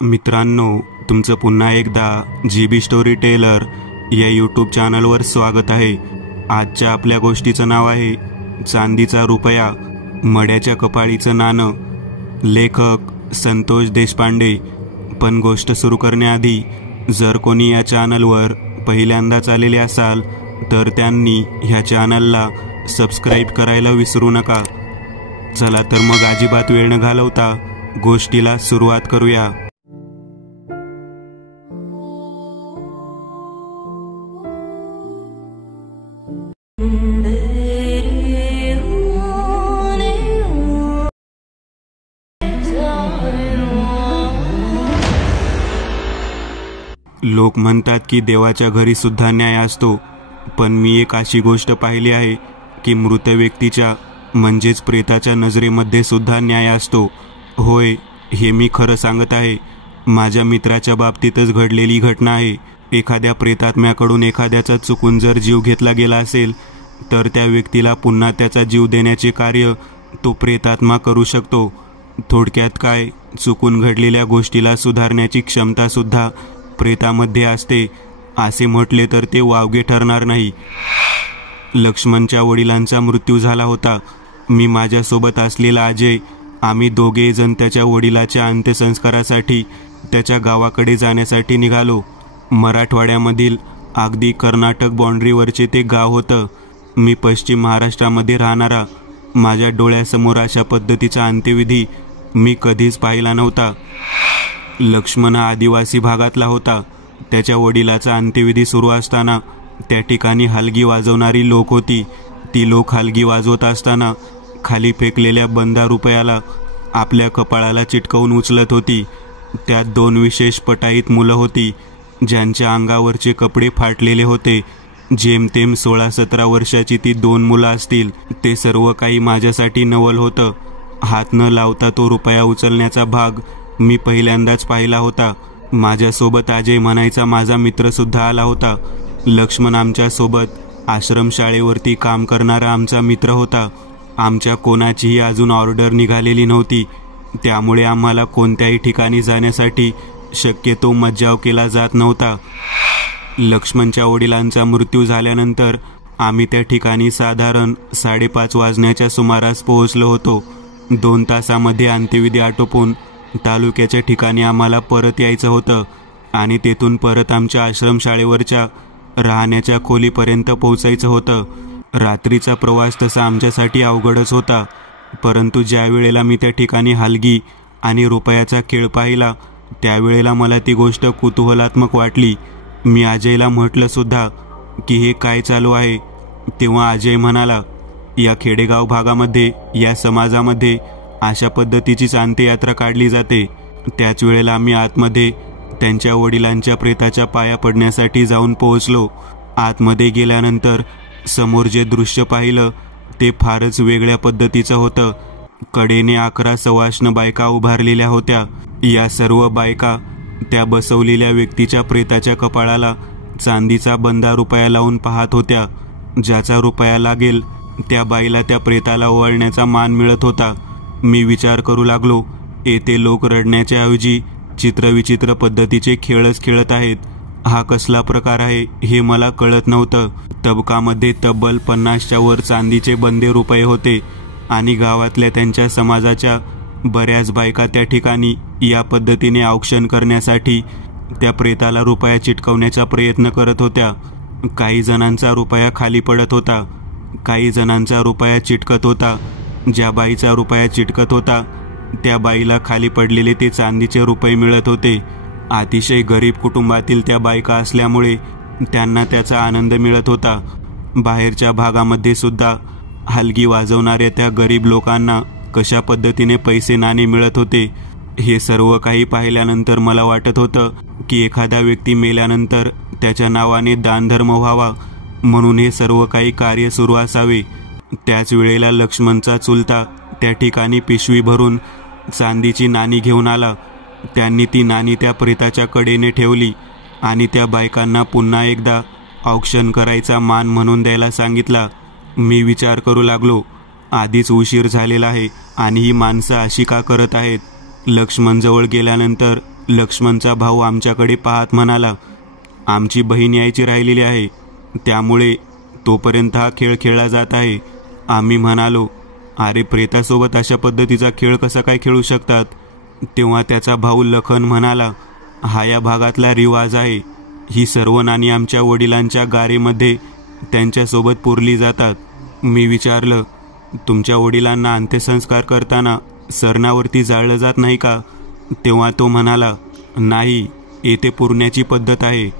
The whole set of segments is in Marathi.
मित्रांनो, तुमचं पुन्हा एकदा GB स्टोरी टेलर या यूट्यूब चॅनलवर स्वागत आहे। आजच्या आपल्या गोष्टीचं नाव आहे चांदीचा रुपया मड्याच्या कपाळीचं नाणं। लेखक संतोष देशपांडे। पण गोष्ट सुरू करण्याआधी जर कोणी या चॅनलवर पहिल्यांदाच आलेले असाल तर त्यांनी ह्या चॅनलला सबस्क्राइब करायला विसरू नका। चला तर मग अजिबात वेळ न घालवता गोष्टीला सुरुवात करूया। लोक म्हणतात की देवाच्या घरी सुद्धा न्याय असतो, पण मी एक अशी गोष्ट पाहिली आहे की मृत व्यक्तीच्या म्हणजेच प्रेताच्या नजरेमध्ये सुद्धा न्याय असतो। होय, हे मी खरं सांगत आहे। माझ्या मित्राच्या बाबतीतच घडलेली घटना आहे। एखाद्या प्रेतात्म्याकडून एखाद्याचा चुकून जर जीव घेतला गेला असेल तर त्या व्यक्तीला पुन्हा त्याचा जीव देण्याचे कार्य तो प्रेतात्मा करू शकतो। थोडक्यात काय, चुकून घडलेल्या गोष्टीला सुधारण्याची क्षमता सुद्धा प्रेतामध्ये असते। असे म्हटले तर ते वावगे ठरणार नाही। लक्ष्मणच्या वडिलांचा मृत्यू झाला होता। मी माझ्यासोबत असलेला अजय, आम्ही दोघे जण त्याच्या वडिलाच्या अंत्यसंस्कारासाठी त्याच्या गावाकडे जाण्यासाठी निघालो। मराठवाड्यामधील अगदी कर्नाटक बाउंड्रीवरचे ते गाव होतं। मी पश्चिम महाराष्ट्रामध्ये राहणारा, माझ्या डोळ्यासमोर अशा पद्धतीचा अंत्यविधी मी कधीच पाहिला नव्हता। लक्ष्मण हा आदिवासी भागातला होता। त्याच्या वडिलाचा अंत्यविधी सुरू असताना त्या ठिकाणी हलगी वाजवणारी लोक होती। ती लोक हलगी वाजवत असताना खाली फेकलेल्या बंदा रुपयाला आपल्या कपाळाला चिटकवून उचलत होती। त्यात दोन विशेष पटाईत मुलं होती ज्यांच्या अंगावरचे कपडे फाटलेले होते। जेमतेम 16-17 वर्षाची ती दोन मुलं असतील। ते सर्व काही माझ्यासाठी नवल होतं। हात न लावता तो रुपया उचलण्याचा भाग मी पहिल्यांदाच पाहिला होता। माझ्यासोबत अजय म्हणायचा माझा मित्र सुद्धा आला होता। लक्ष्मण आमच्या सोबत आश्रमशाळेवरती काम करणारा आमचा मित्र होता। आमच्या कोणाचीही अजून ऑर्डर निघालेली नव्हती, त्यामुळे आम्हाला कोणत्याही ठिकाणी जाण्यासाठी शक्यतो मज्जाव केला जात नव्हता। लक्ष्मणच्या वडिलांचा मृत्यू झाल्यानंतर आम्ही त्या ठिकाणी साधारण 5:30 वाजण्याच्या सुमारास पोहोचलो होतो। 2 तासामध्ये अंत्यविधी आटोपून तालुक्याच्या ठिकाणी आम्हाला परत यायचं होतं आणि तेथून परत आमच्या आश्रमशाळेवरच्या राहण्याच्या खोलीपर्यंत पोहोचायचं होतं। रात्रीचा प्रवास तसा आमच्यासाठी अवघडच होता, परंतु ज्या वेळेला मी त्या ठिकाणी हलगी आणि रुपयाचा खेळ पाहिला त्यावेळेला मला ती गोष्ट कुतूहलात्मक वाटली। मी अजयला म्हटलं सुद्धा की हे काय चालू आहे। तेव्हा अजय म्हणाला, या खेडेगाव भागामध्ये, या समाजामध्ये अशा पद्धतीचीच अंत्ययात्रा काढली जाते। त्याच वेळेला आम्ही आतमध्ये त्यांच्या वडिलांच्या प्रेताच्या पाया पडण्यासाठी जाऊन पोहोचलो। आतमध्ये गेल्यानंतर समोर जे दृश्य पाहिलं ते फारच वेगळ्या पद्धतीचं होतं। कडेने 11 सवाष्ण बायका उभारलेल्या होत्या। या सर्व बायका त्या बसवलेल्या व्यक्तीच्या प्रेताच्या कपाळाला चांदीचा बंदा रुपया लावून पाहत होत्या। ज्याचा रुपया लागेल त्या बाईला त्या प्रेताला ओवाळण्याचा मान मिळत होता। मी विचार करू लागलो, येथे लोक रडण्याच्या ऐवजी चित्रविचित्र पद्धतीचे खेळच खेळत आहेत। हा कसला प्रकार आहे हे मला कळत नव्हतं। तबकामध्ये तब्बल 50च्या वर चांदीचे बंदे रुपये होते आणि गावातल्या त्यांच्या समाजाच्या बऱ्याच बायका त्या ठिकाणी या पद्धतीने औक्षण करण्यासाठी त्या प्रेताला रुपया चिटकवण्याचा प्रयत्न करत होत्या। काही जणांचा रुपया खाली पडत होता, काही जणांचा रुपया चिटकत होता। ज्या बाईचा रुपया चिटकत होता त्या बाईला खाली पडलेले ते चांदीचे रुपये मिळत होते। अतिशय गरीब कुटुंबातील त्या बायका असल्यामुळे त्यांना त्याचा आनंद मिळत होता। बाहेरच्या भागामध्ये सुद्धा हलगी वाजवणाऱ्या त्या गरीब लोकांना कशा पद्धतीने पैसे नाणे मिळत होते हे सर्व काही पाहिल्यानंतर मला वाटत होतं की एखादा व्यक्ती मेल्यानंतर त्याच्या नावाने दानधर्म व्हावा, म्हणून हे सर्व काही कार्य सुरू असावे। त्याच वेळेला लक्ष्मणचा चुलता त्या ठिकाणी पिशवी भरून चांदीची नाणी घेऊन आला। त्यांनी ती नाणी त्या प्रेताच्या कडेने ठेवली आणि त्या बायकांना पुन्हा एकदा औक्षण करायचा मान म्हणून द्यायला सांगितला। मी विचार करू लागलो, आधीच उशीर झालेला आहे आणि ही माणसं अशी का करत आहेत। लक्ष्मण जवळ गेल्यानंतर लक्ष्मणचा भाऊ आमच्याकडे पाहत म्हणाला, आमची बहीण यायची राहिलेली आहे, त्यामुळे तोपर्यंत हा खेळ खेळला जात आहे. आम्ही म्हणालो, अरे प्रेतासोबत अशा पद्धतीचा खेळ कसा काय खेळू शकतात? तेव्हा त्याचा भाऊ लखन म्हणाला, हा या भागातला रिवाज आहे. ही सर्व नाणी आमच्या वडिलांच्या गारेमध्ये त्यांच्यासोबत पुरली जातात. मी विचारलं, तुमच्या वडिलांना अंत्यसंस्कार करताना सरणावरती जाळलं जात नाही का? तेव्हा तो म्हणाला, नाही, येथे पुरण्याची पद्धत आहे.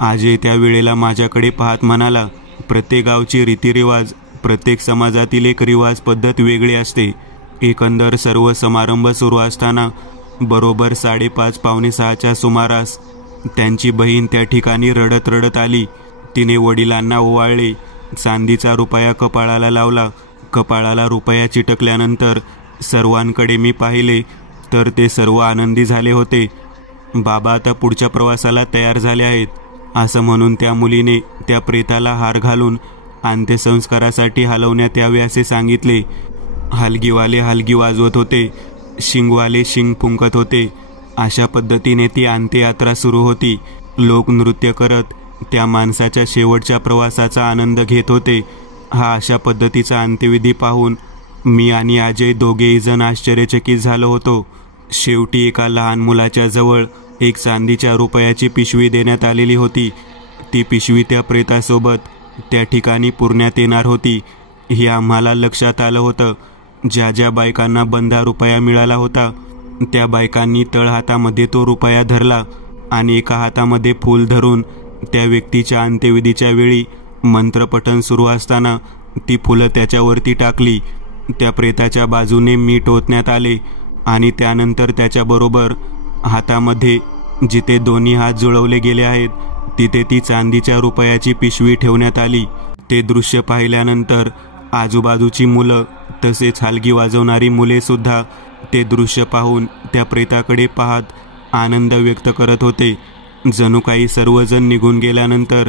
आजे त्या वेळेला माझ्याकडे पाहत म्हणाला, प्रत्येक गावची रीतिरिवाज, प्रत्येक समाजातील एक रिवाज पद्धत वेगळी असते. एकंदर सर्व समारंभ सुरू असताना बरोबर 5:30 पावणे 6च्या सुमारास त्यांची बहीण त्या ठिकाणी रडत रडत आली. तिने वडिलांना ओवाळले, चांदीचा रुपया कपाळाला लावला. कपाळाला रुपया चिटकल्यानंतर सर्वांकडे मी पाहिले तर ते सर्व आनंदी झाले होते. बाबा आता पुढच्या प्रवासाला तयार झाले आहेत, असं म्हणून त्या मुलीने त्या प्रेताला हार घालून अंत्यसंस्कारासाठी हलवण्यात यावे असे सांगितले. हलगीवाले हलगी वाजवत होते, शिंगवाले शिंग फुंकत होते. अशा पद्धतीने ती अंत्ययात्रा सुरू होती. लोक नृत्य करत त्या माणसाच्या शेवटच्या प्रवासाचा आनंद घेत होते. हा अशा पद्धतीचा अंत्यविधी पाहून मी आणि अजय दोघेही जण आश्चर्यचकित झालो होतो. शेवटी एका लहान मुलाच्या जवळ एक चांदीच्या रुपयाची पिशवी देण्यात आलेली होती. ती पिशवी त्या प्रेतासोबत त्या ठिकाणी पुरण्यात येणार होती हे आम्हाला लक्षात आलं होतं. ज्या ज्या बायकांना बंधा रुपया मिळाला होता त्या बायकांनी तळहातामध्ये तो रुपया धरला आणि एका हातामध्ये फूल धरून त्या व्यक्तीच्या अंत्यविधीच्या वेळी मंत्रपठण सुरू असताना ती फुलं त्याच्यावरती टाकली. त्या प्रेताच्या बाजूने मीठ ओतण्यात आले आणि त्यानंतर त्याच्याबरोबर हातामध्ये जिथे दोन्ही हात जुळवले गेले आहेत तिथे ती चांदीच्या रुपयाची पिशवी ठेवण्यात आली. ते दृश्य पाहिल्यानंतर आजूबाजूची मुलं तसेच हलगी वाजवणारी मुले सुद्धा ते दृश्य पाहून त्या प्रेताकडे पाहत आनंद व्यक्त करत होते. जणू काही सर्वजण निघून गेल्यानंतर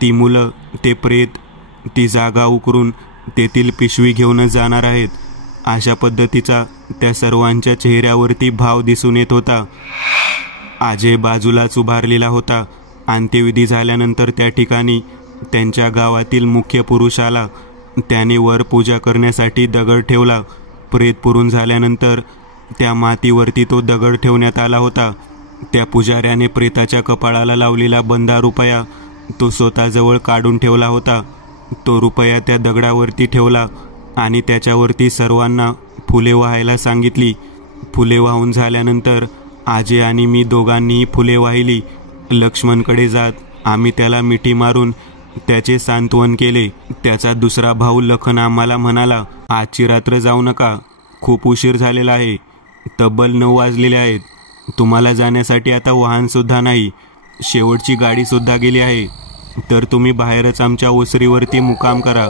ती मुलं, ते प्रेत ती जागा उकरून तेथील पिशवी घेऊनच जाणार आहेत अशा पद्धतीचा त्या सर्वांच्या चेहऱ्यावरती भाव दिसून येत होता. अजय बाजूलाच उभारलेला होता. अंत्यविधी झाल्यानंतर त्या ठिकाणी त्यांच्या गावातील मुख्य पुरुष आला. त्याने वर पूजा करण्यासाठी दगड ठेवला. प्रेत पुरून झाल्यानंतर त्या मातीवरती तो दगड ठेवण्यात आला होता. त्या पुजाऱ्याने प्रेताच्या कपाळाला लावलेला बंधा रुपया तो स्वतःजवळ काढून ठेवला होता. तो रुपया त्या दगडावरती ठेवला आणि त्याच्यावरती सर्वांना फुले वाहायला सांगितली. फुले वाहून झाल्यानंतर आजे आणि मी दोघांनीही फुले वाहिली. लक्ष्मणकडे जात आम्ही त्याला मिठी मारून त्याचे सांत्वन केले. त्याचा दुसरा भाऊ लखन आम्हाला म्हणाला, आजची रात्र जाऊ नका, खूप उशीर झालेला आहे. तब्बल 9 वाजलेले आहेत. तुम्हाला जाण्यासाठी आता वाहनसुद्धा नाही. शेवटची गाडीसुद्धा गेली आहे. तर तुम्ही बाहेरच आमच्या ओसरीवरती मुक्काम करा.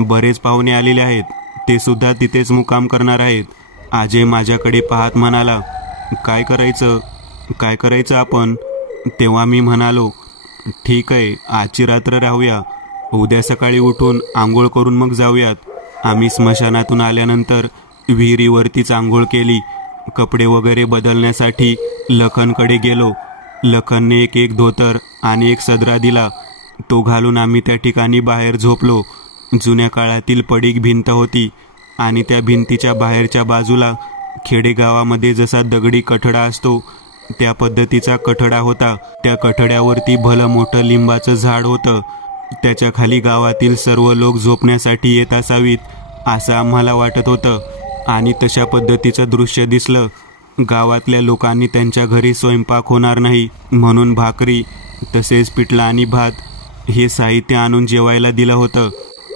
बरेच पाहुणे आलेले आहेत, ते सुद्धा तिथेच मुक्काम करणार आहेत. आजय माझ्याकडे पाहत म्हणाला, काय करायचं आपण? तेव्हा मी म्हणालो, ठीक आहे, आजची रात्र राहूया. उद्या सकाळी उठून आंघोळ करून मग जाऊयात. आम्ही स्मशानातून आल्यानंतर विहिरीवरतीच आंघोळ केली. कपडे वगैरे बदलण्यासाठी लखनकडे गेलो. लखनने एक धोतर आणि एक सदरा दिला. तो घालून आम्ही त्या ठिकाणी बाहेर झोपलो. जुन्या काळातील पडीक भिंत होती आणि त्या भिंतीच्या बाहेरच्या बाजूला खेडेगावामध्ये जसा दगडी कठडा असतो त्या पद्धतीचा कठडा होता. त्या कठड्यावरती भलं मोठं लिंबाचं झाड होतं. त्याच्या खाली गावातील सर्व लोक झोपण्यासाठी येत असावीत असं आम्हाला वाटत होतं आणि तशा पद्धतीचं दृश्य दिसलं. गावातल्या लोकांनी त्यांच्या घरी स्वयंपाक होणार नाही म्हणून भाकरी तसेच पिठलं आणि भात हे साहित्य आणून जेवायला दिलं होतं.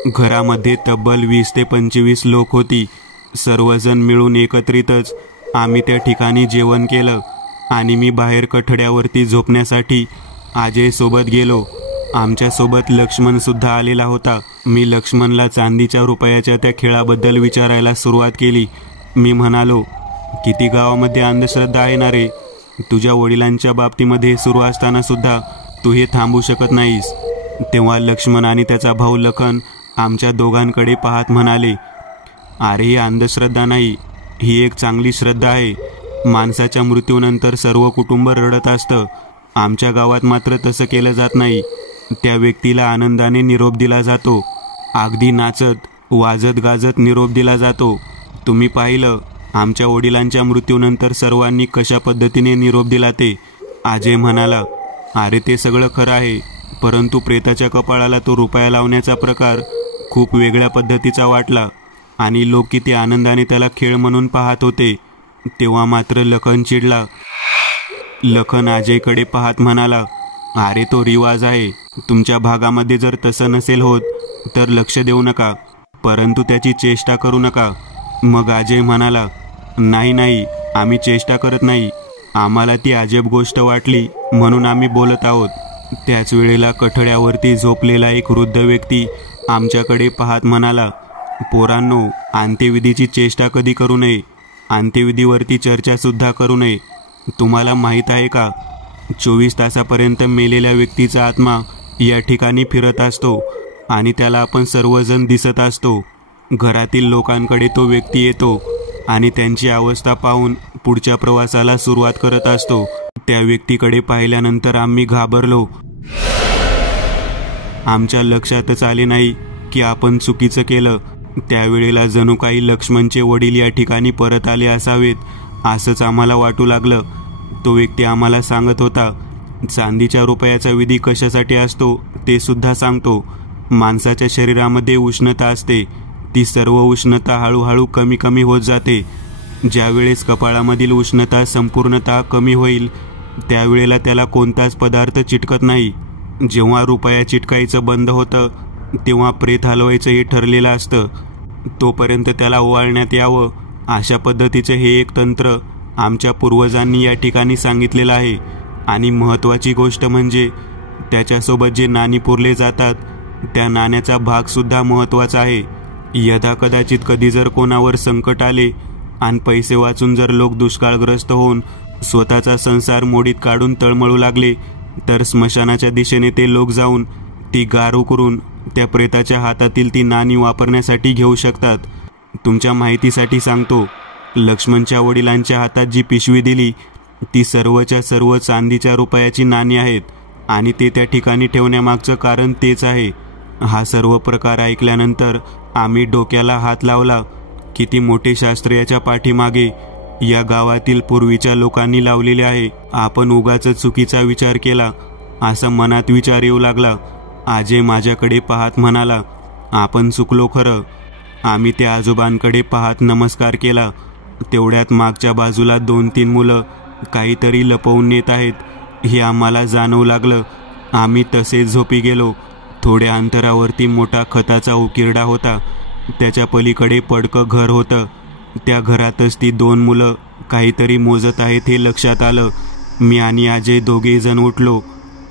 घरामध्ये तब्बल 20 ते 25 लोक होती. सर्वजण मिळून एकत्रितच आम्ही त्या ठिकाणी जेवण केलं आणि मी बाहेर कठड्यावरती झोपण्यासाठी अजय सोबत गेलो. आमच्यासोबत लक्ष्मण सुद्धा आलेला होता. मी लक्ष्मणला चांदीच्या रुपयाच्या त्या खेळाबद्दल विचारायला सुरुवात केली. मी म्हणालो, किती गावामध्ये अंधश्रद्धा आहे ना रे. तुझ्या वडिलांच्या बाबतीमध्ये सुरू असताना सुद्धा तू हे थांबू शकत नाहीस. तेव्हा लक्ष्मण आणि त्याचा भाऊ लखन आमच्या दोघांकडे पाहत म्हणाले, अरे ही अंधश्रद्धा नाही, ही एक चांगली श्रद्धा आहे. माणसाच्या मृत्यूनंतर सर्व कुटुंब रडत असतं. आमच्या गावात मात्र तसं केलं जात नाही. त्या व्यक्तीला आनंदाने निरोप दिला जातो. अगदी नाचत वाजत गाजत निरोप दिला जातो. तुम्ही पाहिलं आमच्या वडिलांच्या मृत्यूनंतर सर्वांनी कशा पद्धतीने निरोप दिला ते. अजय म्हणाला, अरे ते सगळं खरं आहे, परंतु प्रेताच्या कपाळाला तो रुपया लावण्याचा प्रकार खूप वेगळ्या पद्धतीचा वाटला आणि लोक किती आनंदाने त्याला खेळ म्हणून पाहत होते. तेव्हा मात्र लखन चिडला. लखन अजयकडे पाहत म्हणाला, अरे तो रिवाज आहे. तुमच्या भागामध्ये जर तसं नसेल होत तर लक्ष देऊ नका, परंतु त्याची चेष्टा करू नका. मग अजय म्हणाला, नाही, आम्ही चेष्टा करत नाही. आम्हाला ती अजब गोष्ट वाटली म्हणून आम्ही बोलत आहोत. त्याच वेळेला कठड्यावरती झोपलेला एक वृद्ध व्यक्ती आमच्याकडे पाहत म्हणाला, पोरांनो, अंत्यविधीची चेष्टा कधी करू नये. अंत्यविधीवरती चर्चासुद्धा करू नये. तुम्हाला माहीत आहे का, 24 तासापर्यंत मेलेल्या व्यक्तीचा आत्मा या ठिकाणी फिरत असतो आणि त्याला आपण सर्वजण दिसत असतो. घरातील लोकांकडे तो व्यक्ती येतो आणि त्यांची अवस्था पाहून पुढच्या प्रवासाला सुरुवात करत असतो. त्या व्यक्तीकडे पाहिल्यानंतर आम्ही घाबरलो. आमच्या लक्षातच आले नाही की आपण चुकीचं केलं. त्यावेळेला जणू काही लक्ष्मणचे वडील या ठिकाणी परत आले असावेत असंच आम्हाला वाटू लागलं. तो व्यक्ती आम्हाला सांगत होता, चांदीच्या रुपयाचा विधी कशासाठी असतो ते सुद्धा सांगतो. माणसाच्या शरीरामध्ये उष्णता असते. ती सर्व उष्णता हळूहळू कमी होत जाते. ज्यावेळेस कपाळामधील उष्णता संपूर्णतः कमी होईल त्यावेळेला त्याला कोणताच पदार्थ चिटकत नाही. जेव्हा रुपया चिटकायचं बंद होतं तेव्हा प्रेत हलवायचं हे ठरलेलं असतं. तोपर्यंत त्याला ओवाळण्यात यावं अशा पद्धतीचं हे एक तंत्र आमच्या पूर्वजांनी या ठिकाणी सांगितलेलं आहे. आणि महत्त्वाची गोष्ट म्हणजे त्याच्यासोबत जे नाणी पुरले जातात त्या नाण्याचा भागसुद्धा महत्त्वाचा आहे. यदाकदाचित कधी जर कोणावर संकट आले आणि पैसे वाचून जर लोक दुष्काळग्रस्त होऊन स्वतःचा संसार मोडीत काढून तळमळू लागले तर स्मशानाच्या दिशेने ते लोक जाऊन ती गार उकरून त्या प्रेताच्या हातातील ती नाणी वापरण्यासाठी घेऊ शकतात. तुमच्या माहितीसाठी सांगतो, लक्ष्मणच्या वडिलांच्या हातात जी पिशवी दिली ती सर्वच्या सर्व चांदीच्या रुपयाची नाणी आहेत आणि ते त्या ठिकाणी ठेवण्यामागचं कारण तेच आहे. हा सर्व प्रकार ऐकल्यानंतर आम्ही डोक्याला हात लावला. किती मोठे शास्त्र याच्या पाठीमागे या गावातील पूर्वीच्या लोकांनी लावलेले आहे. आपण उगाच चुकीचा विचार केला असा मनात विचार येऊ लागला. अजय माझ्याकडे पाहत म्हणाला, आपण चुकलो खरं. आम्ही त्या आजोबांकडे पाहत नमस्कार केला. तेवढ्यात मागच्या बाजूला 2-3 मुलं काहीतरी लपवून नेत आहेत हे आम्हाला जाणवू लागलं. आम्ही तसेच झोपी गेलो. थोड्या अंतरावरती मोठा खताचा उकिरडा होता. त्याच्या पलीकडे पडकं घर होतं. त्या घरातच ती 2 मुलं काहीतरी मोजत आहेत हे लक्षात आलं. मी आणि अजय दोघे जण उठलो.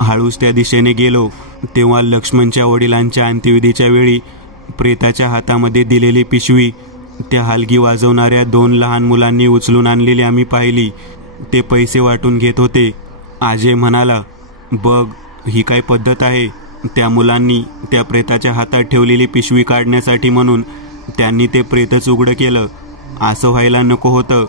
हळूच त्या दिशेने गेलो तेव्हा लक्ष्मणच्या वडिलांच्या अंत्यविधीच्या वेळी प्रेताच्या हातामध्ये दिलेली पिशवी त्या हलगी वाजवणाऱ्या 2 लहान मुलांनी उचलून आणलेली आम्ही पाहिली. ते पैसे वाटून घेत होते. अजय म्हणाला, बघ ही काय पद्धत आहे. त्या मुलांनी त्या प्रेताच्या हातात ठेवलेली पिशवी काढण्यासाठी म्हणून त्यांनी ते प्रेतच उघडं केलं. असं व्हायला नको होतं.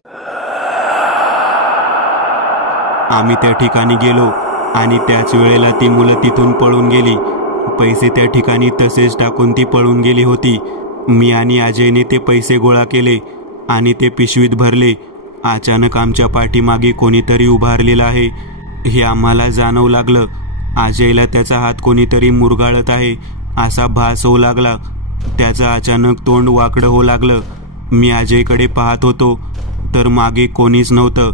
आम्ही त्या ठिकाणी गेलो आणि त्याच वेळेला ती मुलं तिथून पळून गेली. पैसे त्या ठिकाणी तसेच टाकून ती पळून गेली होती. मी आणि अजयने ते पैसे गोळा केले आणि ते पिशवीत भरले. अचानक आमच्या पाठीमागे कोणीतरी उभारलेलं आहे हे आम्हाला जाणवू लागलं. अजयला त्याचा हात कोणीतरी मुरगाळत आहे असा भास होऊ लागला. त्याचं अचानक तोंड वाकडं होऊ लागलं. मी अजयकडे पाहत होतो तर मागे कोणीच नव्हतं,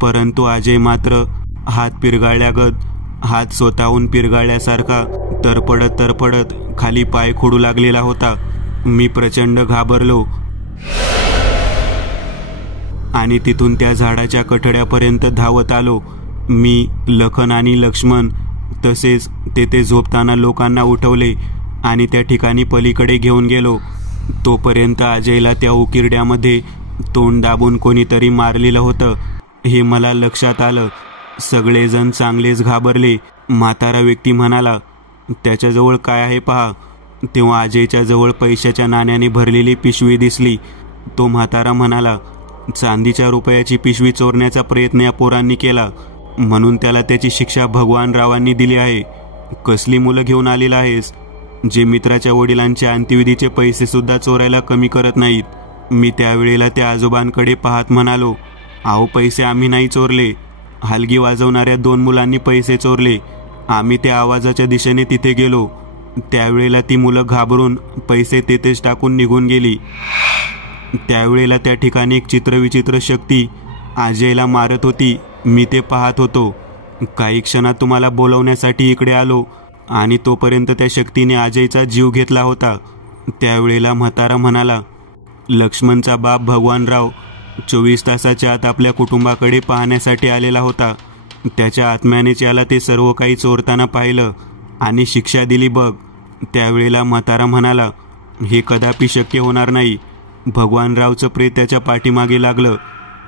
परंतु अजय मात्र हात पिरगाळल्यागत हात स्वतःहून पिरगाळल्यासारखा तरपडत खाली पाय खोडू लागलेला होता. मी प्रचंड घाबरलो आणि तिथून त्या झाडाच्या कठड्यापर्यंत धावत आलो. मी, लखन आणि लक्ष्मण तसेच तेथे झोपताना लोकांना उठवले आणि त्या ठिकाणी पलीकडे घेऊन गेलो. तोपर्यंत अजयला त्या उकिरड्यामध्ये तोंड दाबून कोणीतरी मारलेलं होतं हे मला लक्षात आलं. सगळेजण चांगलेच घाबरले. म्हातारा व्यक्ती म्हणाला, त्याच्याजवळ काय आहे पहा. तेव्हा अजयच्या जवळ पैशाच्या नाण्याने भरलेली पिशवी दिसली. तो म्हातारा म्हणाला, चांदीच्या रुपयाची पिशवी चोरण्याचा प्रयत्न या पोरांनी केला, म्हणून त्याला त्याची शिक्षा भगवान रावांनी दिली आहे. कसली मुलं घेऊन आलेला आहेस, जे मित्राच्या वडिलांच्या अंत्यविधीचे पैसे सुद्धा चोरायला कमी करत नाहीत. मी त्यावेळेला त्या आजोबांकडे पाहत म्हणालो, अहो पैसे आम्ही नाही चोरले, हलगी वाजवणाऱ्या 2 मुलांनी पैसे चोरले. आम्ही त्या आवाजाच्या दिशेने तिथे गेलो. त्यावेळेला ती मुलं घाबरून पैसे तेथेच टाकून निघून गेली. त्यावेळेला त्या ठिकाणी एक चित्रविचित्र शक्ती अजयला मारत होती. मी ते पाहत होतो. काही क्षणात तुम्हाला बोलवण्यासाठी इकडे आलो आणि तोपर्यंत त्या शक्तीने अजयचा जीव घेतला होता. त्यावेळेला म्हातारा म्हणाला, लक्ष्मणचा बाप भगवानराव 24 तासाच्या आत आपल्या कुटुंबाकडे पाहण्यासाठी आलेला होता. त्याच्या आत्म्यानेच याला ते सर्व काही चोरताना पाहिलं आणि शिक्षा दिली बघ. त्यावेळेला म्हातारा म्हणाला, हे कदापि शक्य होणार नाही. भगवानरावचं प्रेत त्याच्या पाठीमागे लागलं.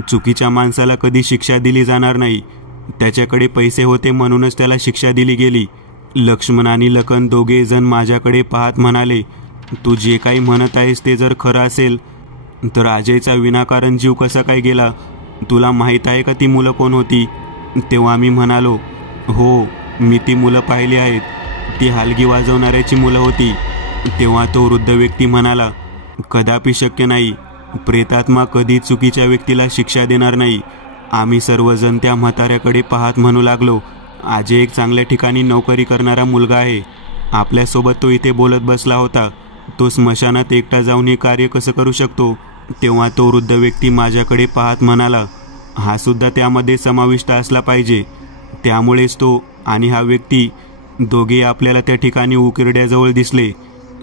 चुकीच्या माणसाला कधी शिक्षा दिली जाणार नाही. त्याच्याकडे पैसे होते म्हणूनच त्याला शिक्षा दिली गेली. लक्ष्मण आणि लखन दोघे जण माझ्याकडे पाहत म्हणाले, तू जे काही म्हणत आहेस ते जर खरं असेल तर अजयचा विनाकारण जीव कसा काय गेला? तुला माहीत आहे का ती मुलं कोण होती? तेव्हा मी म्हणालो, हो, मी ती मुलं पाहिली आहेत. ती हलगी वाजवणाऱ्याची मुलं होती. तेव्हा तो वृद्ध व्यक्ती म्हणाला, कदापि शक्य नाही. प्रेतात्मा कधी चुकीच्या व्यक्तीला शिक्षा देणार नाही. आम्ही सर्वजण त्या म्हाताऱ्याकडे पाहत म्हणू लागलो, अजय एक चांगल्या ठिकाणी नोकरी करणारा मुलगा आहे. आपल्यासोबत तो इथे बोलत बसला होता. तो स्मशानात एकटा जाऊन हे कार्य कसं करू शकतो? तेव्हा तो वृद्ध व्यक्ती माझ्याकडे पाहत म्हणाला, हा सुद्धा त्यामध्ये समाविष्ट असला पाहिजे. त्यामुळेच तो आणि हा व्यक्ती दोघे आपल्याला त्या ठिकाणी उकिरड्याजवळ दिसले.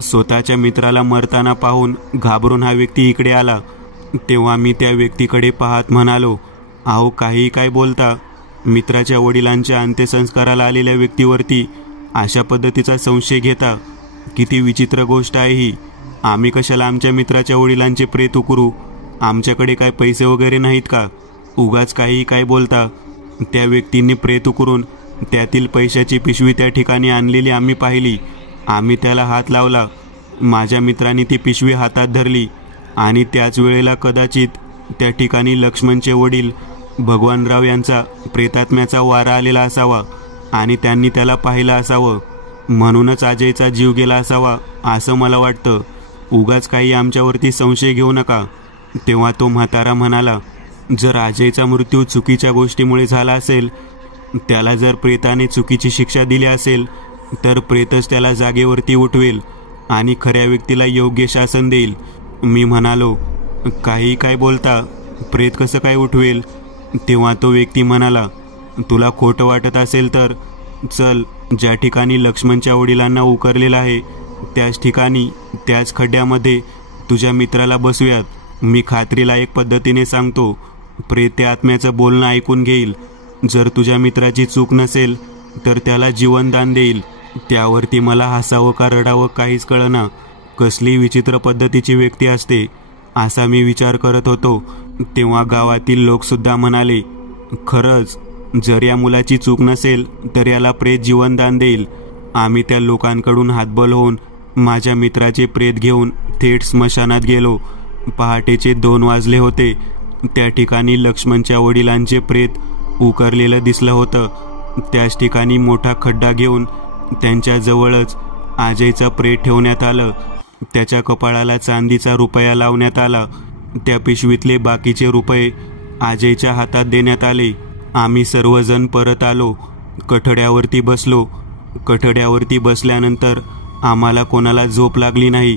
स्वतःच्या मित्राला मरताना पाहून घाबरून हा व्यक्ती इकडे आला. तेव्हा मी त्या व्यक्तीकडे पाहत म्हणालो, अहो काहीही काय बोलता? मित्राच्या वडिलांच्या अंत्यसंस्काराला आलेल्या व्यक्तीवरती अशा पद्धतीचा संशय घेता? किती विचित्र गोष्ट आहे ही. आम्ही कशाला आमच्या मित्राच्या वडिलांचे प्रेत उकरू? आमच्याकडे काय पैसे वगैरे नाहीत का? उगाच काहीही काय बोलता? त्या व्यक्तींनी प्रेत उकरून त्यातील पैशाची पिशवी त्या ठिकाणी आणलेली आम्ही पाहिली. आम्ही त्याला हात लावला. माझ्या मित्रांनी ती पिशवी हातात धरली आणि त्याच वेळेला कदाचित त्या ठिकाणी लक्ष्मणचे वडील भगवानराव यांचा प्रेतात्म्याचा वारा आलेला असावा आणि त्यांनी त्याला पाहिलं असावं. म्हणूनच अजयचा जीव गेला असावा असं मला वाटतं. उगाच काही आमच्यावरती संशय घेऊ नका. तेव्हा तो म्हातारा म्हणाला, जर अजयचा मृत्यू चुकीच्या गोष्टीमुळे झाला असेल, त्याला जर प्रेताने चुकीची शिक्षा दिली असेल तर प्रेतच त्याला जागेवरती उठवेल आणि खऱ्या व्यक्तीला योग्य शासन देईल. मी म्हणालो, काही काय बोलता? प्रेत कसं काय उठवेल? तेव्हा तो व्यक्ती म्हणाला, तुला खोटं वाटत असेल तर चल, ज्या ठिकाणी लक्ष्मणच्या वडिलांना उकरलेलं आहे त्याच ठिकाणी त्याच खड्ड्यामध्ये तुझ्या मित्राला बसूयात. मी खात्रीलायक पद्धतीने सांगतो, प्रेत त्या आत्म्याचं बोलणं ऐकून घेईल. जर तुझ्या मित्राची चूक नसेल तर त्याला जीवनदान देईल. त्यावरती मला हसावं का रडावं काहीच कळना. कसली विचित्र पद्धतीची व्यक्ती असते असा मी विचार करत होतो. तेव्हा गावातील लोकसुद्धा म्हणाले, खरंच, जर या मुलाची चूक नसेल तर याला प्रेत जीवनदान देईल. आम्ही त्या लोकांकडून हातबल होऊन माझ्या मित्राचे प्रेत घेऊन थेट स्मशानात गेलो. पहाटेचे 2 वाजले होते. त्या ठिकाणी लक्ष्मणच्या वडिलांचे प्रेत उकरलेलं दिसलं होतं. त्याच ठिकाणी मोठा खड्डा घेऊन त्यांच्या जवळच अजयचं प्रेत ठेवण्यात आलं. त्याच्या कपाळाला चांदीचा रुपया लावण्यात आला. त्या पिशवीतले बाकीचे रुपये अजयच्या हातात देण्यात आले. आम्ही सर्वजण परत आलो. कठड्यावरती बसलो. कठड्यावरती बसल्यानंतर आम्हाला कोणाला झोप लागली नाही.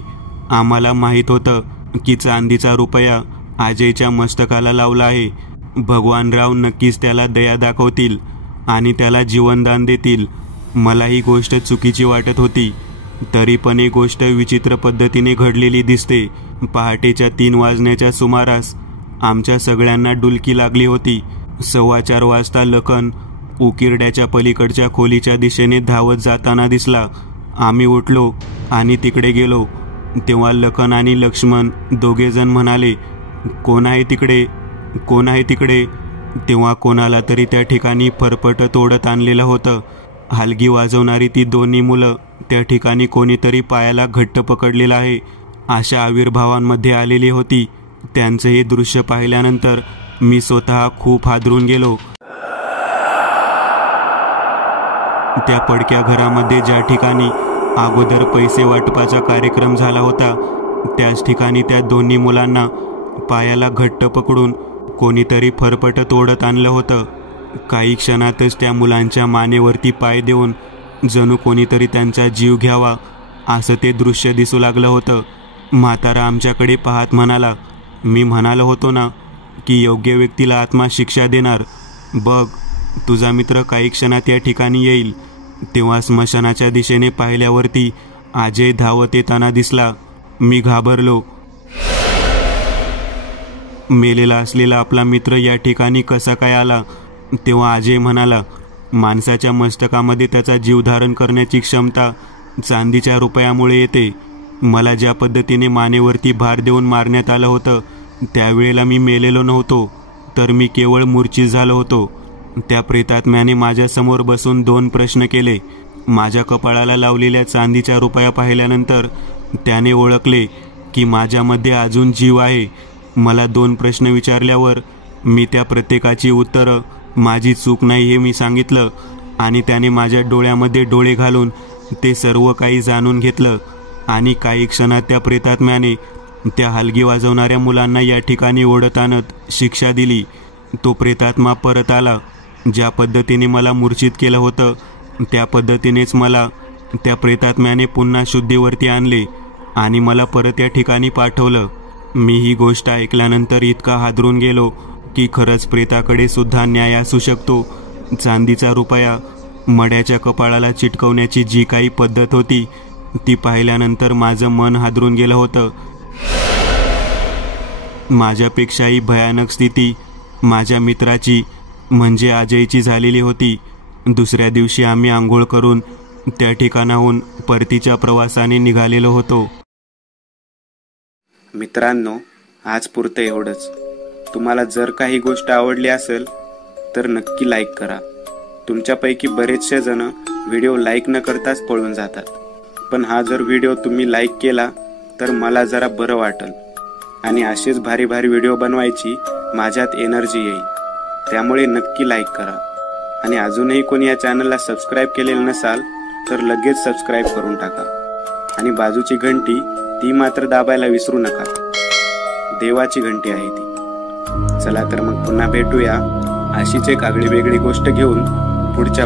आम्हाला माहीत होतं की चांदीचा रुपया अजयच्या मस्तकाला लावला आहे. भगवानराव नक्कीच त्याला दया दाखवतील आणि त्याला जीवनदान देतील. मला ही गोष्ट चुकीची वाटत होती, तरी पण ही गोष्ट विचित्र पद्धतीने घडलेली दिसते. पहाटेच्या 3 वाजण्याच्या सुमारास आमच्या सगळ्यांना डुलकी लागली होती. 4:15 वाजता लखन उकिरड्याच्या पलीकडच्या खोलीच्या दिशेने धावत जाताना दिसला. आम्ही उठलो आणि तिकडे गेलो. तेव्हा लखन आणि लक्ष्मण दोघेजण म्हणाले, कोण आहे तिकडे? कोण आहे तिकडे? तेव्हा कोणाला तरी त्या ठिकाणी फरफट तोडत आणलेलं होतं. हलगी वाजवणारी ती दोन्ही मुलं त्या ठिकाणी कोणीतरी पायाला घट्ट पकडलेलं आहे अशा आविर्भावांमध्ये आलेली होती. त्यांचं हे दृश्य पाहिल्यानंतर मी स्वतः खूप हादरून गेलो. त्या पडक्या घरामध्ये ज्या ठिकाणी अगोदर पैसे वाटपाचा कार्यक्रम झाला होता, त्याच ठिकाणी त्या दोन्ही मुलांना पायाला घट्ट पकडून कोणीतरी फरफटत ओढत आणलं होतं. काही क्षणातच त्या मुलांच्या मानेवरती पाय देऊन जणू कोणीतरी त्यांचा जीव घ्यावा असं ते दृश्य दिसू लागलं होतं. म्हातारा आमच्याकडे पाहत म्हणाला, मी म्हणालो होतो ना की योग्य व्यक्तीला आत्मा शिक्षा देणार. बघ, तुझा मित्र काही क्षणात या ठिकाणी येईल. तेव्हा स्मशानाच्या दिशेने पाहिल्यावरती अजय धावत येताना दिसला. मी घाबरलो. मेलेला असलेला आपला मित्र या ठिकाणी कसा काय आला? तेव्हा अजय म्हणाला, माणसाच्या मस्तकामध्ये त्याचा जीव धारण करण्याची क्षमता चांदीच्या रुपयामुळे येते. मला ज्या पद्धतीने मानेवरती भार देऊन मारण्यात आलं होतं, त्यावेळेला मी मेलेलो नव्हतो, तर मी केवळ मूर्छित झालो होतो. त्या प्रेतात्म्याने माझ्यासमोर बसून 2 प्रश्न केले. माझ्या कपाळाला लावलेल्या चांदीच्या रुपया पाहिल्यानंतर त्याने ओळखले की माझ्यामध्ये अजून जीव आहे. मला 2 प्रश्न विचारल्यावर मी त्या प्रत्येकाची उत्तरं माझी चूक नाही हे मी सांगितलं आणि त्याने माझ्या डोळ्यामध्ये डोळे घालून ते सर्व काही जाणून घेतलं. आणि काही क्षणात त्या प्रेतात्म्याने त्या हलगी वाजवणाऱ्या मुलांना या ठिकाणी ओढत आणत शिक्षा दिली. तो प्रेतात्मा परत आला. ज्या पद्धतीने मला मूर्छित केलं होतं, त्या पद्धतीनेच मला त्या प्रेतात्म्याने पुन्हा शुद्धीवरती आणले आणि मला परत या ठिकाणी पाठवलं. मी ही गोष्ट ऐकल्यानंतर इतका हादरून गेलो की खरंच प्रेताकडे सुद्धा न्याय असू शकतो. चांदीचा रुपया मड्याच्या कपाळाला चिटकवण्याची जी काही पद्धत होती, ती पाहिल्यानंतर माझं मन हादरून गेलं होतं. माझ्यापेक्षाही भयानक स्थिती माझ्या मित्राची म्हणजे अजयची झालेली होती. दुसऱ्या दिवशी आम्ही आंघोळ करून त्या ठिकाणाहून परतीच्या प्रवासाने निघालेलो होतो. मित्रांनो, आज पुरतं एवढंच. तुम्हाला जर काही गोष्ट आवडली असेल तर नक्की लाईक करा. तुमच्यापैकी बरेचसे जण व्हिडिओ लाईक न करताच पळून जातात, पण हा जर व्हिडिओ तुम्ही लाईक केला तर मला जरा बरं वाटेल आणि असेच भारी भारी व्हिडिओ बनवायची माझ्यात एनर्जी येईल. त्यामुळे नक्की लाईक करा आणि अजूनही कोणी या चॅनलला सबस्क्राईब केलेलं नसाल तर लगेच सबस्क्राईब करून टाका आणि बाजूची घंटी ती मात्र दाबायला विसरू नका. देवाची घंटी आहे ती. चला तर मग पुन्हा भेटूया अशीच एक आगळी वेगळी गोष्ट घेऊन पुढच्या